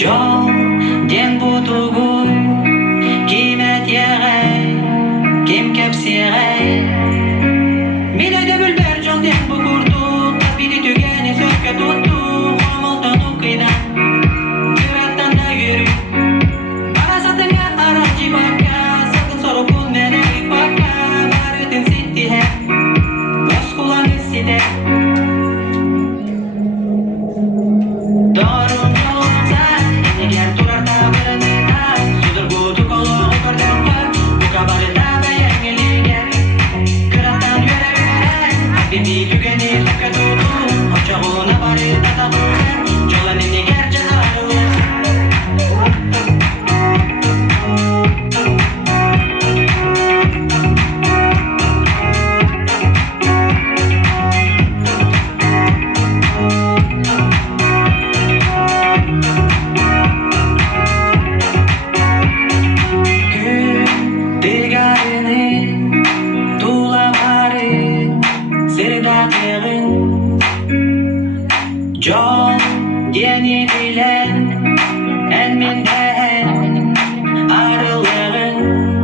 Жол ден бутугуй кимет егей ким кепсигей Миледе бүлбер жол ден букурду Биди түгени сөккө тутту Хомолтону кыйдан Тыраттан да жүрү Барасатыңа аранжи бакка Сатын сорупун мене ипакка Барытын ситтихе Бос кулан иссиде Doğrum yolumsa Eğer durarda bırınıda Sudurgudu kolu kırdım var Bu kabarıda beğeniliğe Kırattan yöre yöre Bibi tükeni söke durdu Hoçağına barıda tabure Çolanini gerçe zarılı Jol deni bilen en minden arılığın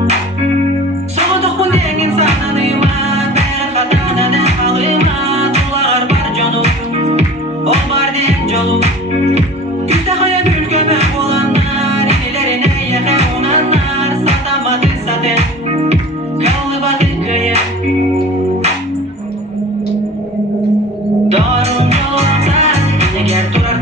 Soğuduk bu dengin sananıma Beri hatadan en halıma Dolar bar canım O bar den jolu Güzde koya gülgöme olanlar İnilerine yeke unanlar Satamadı zaten Kalıbadı kıyı Doğrum yolumsa Eğer durar